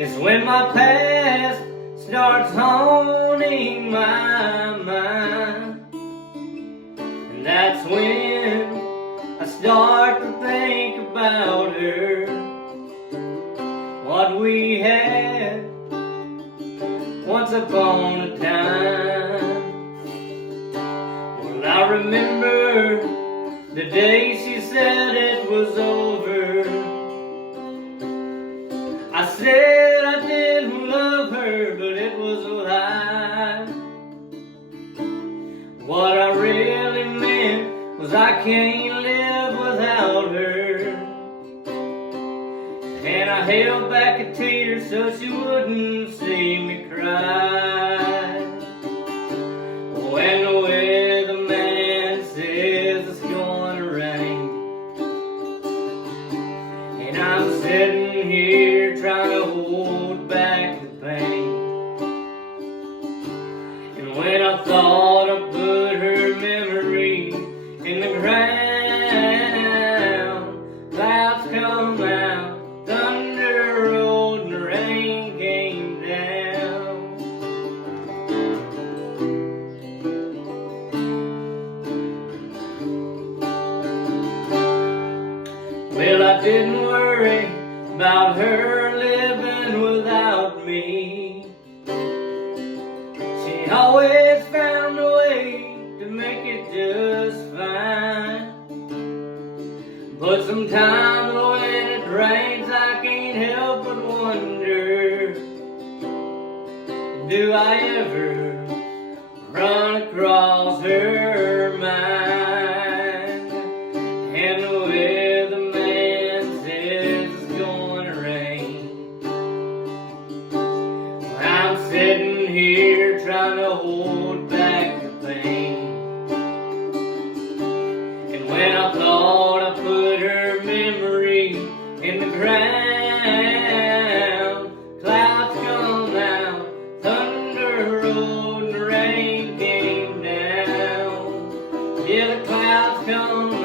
is when my past starts haunting my mind. And that's when I start to think about her, what we had once upon a time. Well, I remember the day she said it was over. I said I didn't love her, but it was a lie. What I really meant was I can't live without her. And I held back a tear so she wouldn't see me cry. When the weatherman says it's gonna rain, and I'm sitting here trying to hold back the pain. And when I thought I put her memory in the ground, clouds come out, thunder rolled, and the rain came down. Well, I didn't worry about her living without me. She always found a way to make it just fine. But sometimes when it rains, I can't help but wonder, do I ever run across her mind? And the weatherman says it's gonna rain. Well, I'm sitting here trying to hold back the pain. And when I thought I put her memory in the ground, clouds come out, thunder rolled, and the rain came down. Yeah, the clouds come